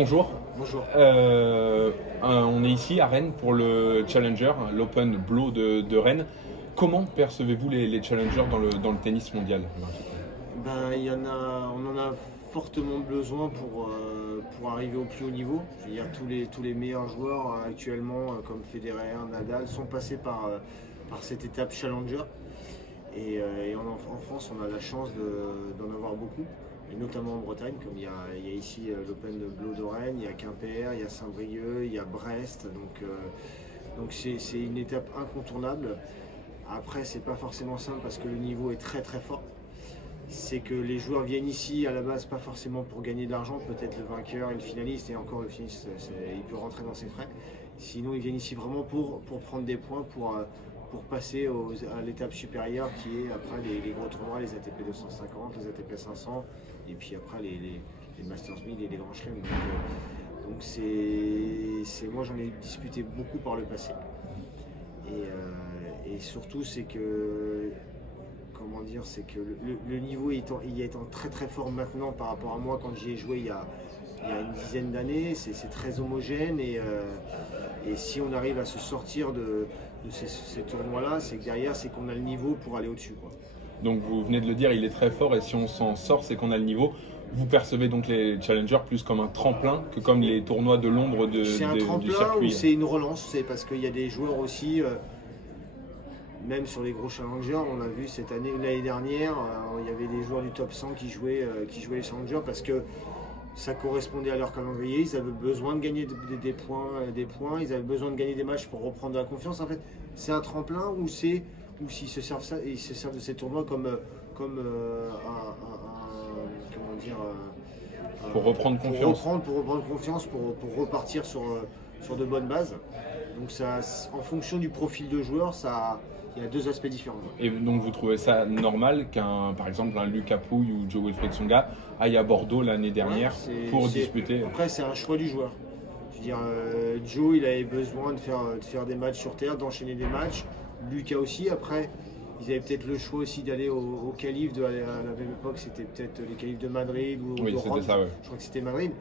Bonjour. Bonjour. On est ici à Rennes pour le Challenger, l'Open Blow de Rennes. Comment percevez-vous les challengers dans le tennis mondial? On en a fortement besoin pour arriver au plus haut niveau. Je veux dire, tous les meilleurs joueurs actuellement, comme Federer, Nadal, sont passés par cette étape Challenger. Et en France, on a la chance d'en avoir beaucoup, et notamment en Bretagne, comme il y a ici l'Open Blow de Rennes, il y a Quimper, il y a Saint-Brieuc, il y a Brest. Donc c'est une étape incontournable. Après, c'est pas forcément simple parce que le niveau est très très fort. C'est que les joueurs viennent ici à la base pas forcément pour gagner de l'argent, peut-être le vainqueur et le finaliste, et encore le finaliste, il peut rentrer dans ses frais. Sinon, ils viennent ici vraiment pour prendre des points, pour passer à l'étape supérieure qui est après les gros tournois, les ATP 250, les ATP 500, et puis après les Masters 1000 et les grands chelems. Donc moi j'en ai disputé beaucoup par le passé. Et surtout c'est que, comment dire, c'est que le niveau est étant très très fort maintenant par rapport à moi quand j'y ai joué il y a une dizaine d'années. C'est très homogène, et si on arrive à se sortir de ces tournois-là, c'est que derrière, c'est qu'on a le niveau pour aller au-dessus, quoi. Donc vous venez de le dire, il est très fort, et si on s'en sort, c'est qu'on a le niveau. Vous percevez donc les challengers plus comme un tremplin que comme les tournois de l'ombre du circuit? C'est un tremplin ou c'est une relance? C'est parce qu'il y a des joueurs aussi, même sur les gros challengers, on a vu cette année, l'année dernière, il y avait des joueurs du top 100 qui jouaient les challengers parce que ça correspondait à leur calendrier. Ils avaient besoin de gagner des points, ils avaient besoin de gagner des matchs pour reprendre de la confiance. En fait, c'est un tremplin ou s'ils se servent de ces tournois comme comment dire, pour reprendre confiance. Pour reprendre confiance, pour repartir sur de bonnes bases. Donc ça, en fonction du profil de joueur, il y a deux aspects différents. Et donc vous trouvez ça normal par exemple un Lucas Pouille ou Jo-Wilfried Tsonga aille à Bordeaux l'année dernière pour disputer? Après, c'est un choix du joueur. Je veux dire, Joe, il avait besoin de faire des matchs sur terre, d'enchaîner des matchs. Lucas aussi. Après, ils avaient peut-être le choix aussi d'aller au qualif. À la même époque, c'était peut-être les qualifs de Madrid ou oui, de Rome. Ça, ouais. Je crois que c'était Madrid.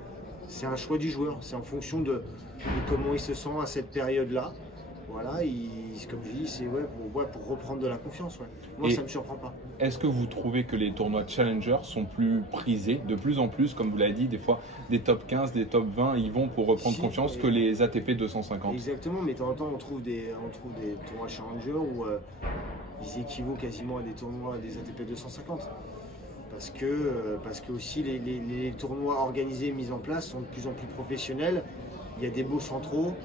C'est un choix du joueur. C'est en fonction de comment il se sent à cette période-là. Voilà, comme je dis, c'est pour reprendre de la confiance. Ouais. Moi, ça ne me surprend pas. Est-ce que vous trouvez que les tournois Challenger sont plus prisés, de plus en plus, comme vous l'avez dit, des fois des top 15, des top 20, ils vont pour reprendre confiance, que les ATP 250? Exactement, mais de temps en temps, on trouve des tournois Challenger où ils équivaut quasiment à des tournois des ATP 250. Parce que aussi les tournois organisés, mis en place, sont de plus en plus professionnels. Il y a des beaux centraux.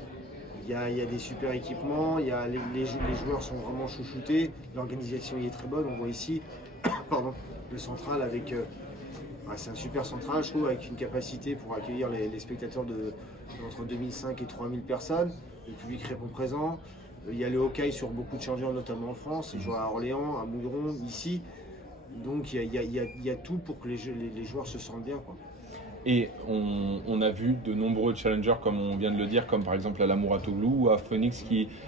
Il y a des super équipements, les joueurs sont vraiment chouchoutés, l'organisation y est très bonne. On voit ici le central avec. C'est un super central, je trouve, avec une capacité pour accueillir les spectateurs entre 2005 et 3000 personnes. Le public répond présent. Il y a le hockey sur beaucoup de challengers, notamment en France. Ils jouent à Orléans, à Moudron, ici. Donc il y a tout pour que les joueurs se sentent bien, quoi. Et on a vu de nombreux challengers, comme on vient de le dire, comme par exemple à la Mouratoglou ou à Phoenix,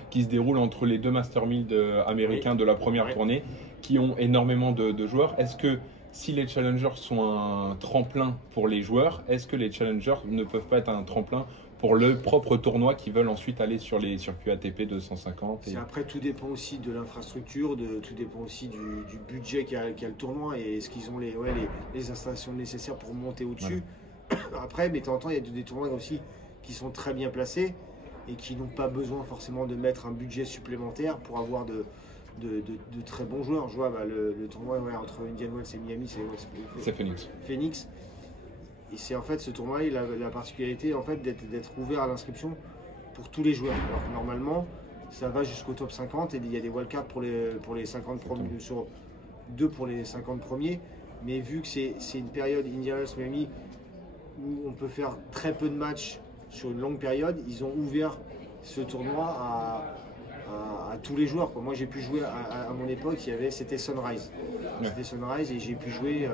qui se déroulent entre les deux Master 1000 américains de la première tournée, qui ont énormément de joueurs. Est-ce que si les challengers sont un tremplin pour les joueurs, est-ce que les challengers ne peuvent pas être un tremplin pour le propre tournoi qui veulent ensuite aller sur les circuits ATP 250? Après, tout dépend aussi de l'infrastructure, tout dépend aussi du budget qu'a le tournoi, et est-ce qu'ils ont les installations nécessaires pour monter au-dessus. Ouais. Après, mais de temps en temps, il y a des tournois aussi qui sont très bien placés et qui n'ont pas besoin forcément de mettre un budget supplémentaire pour avoir de très bons joueurs. Je vois le tournoi entre Indian Wells et Miami, c'est Phoenix. Phoenix. Et c'est en fait ce tournoi, il a la particularité en fait d'être ouvert à l'inscription pour tous les joueurs. Alors que normalement, ça va jusqu'au top 50 et il y a des wildcards pour les 50 premiers, sur 2 pour les 50 premiers. Mais vu que c'est une période Indian Wells, Miami, où on peut faire très peu de matchs sur une longue période, ils ont ouvert ce tournoi à tous les joueurs, quoi. Moi j'ai pu jouer à mon époque, c'était Sunrise. Ouais. C'était Sunrise et j'ai pu jouer,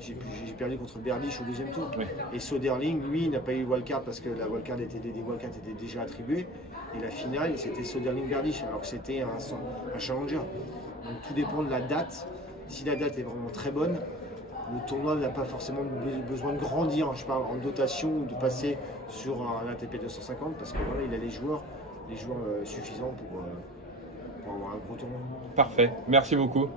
j'ai perdu contre Berbiche au deuxième tour. Ouais. Et Soderling, lui, il n'a pas eu le wildcard parce que la wildcard des wildcards étaient déjà attribués. Et la finale, c'était Soderling-Berbiche, alors que c'était un challenger. Donc tout dépend de la date. Si la date est vraiment très bonne, le tournoi n'a pas forcément besoin de grandir, je parle en dotation ou de passer sur un ATP 250 parce que voilà, il a les joueurs suffisants pour avoir un gros tournoi. Parfait, merci beaucoup.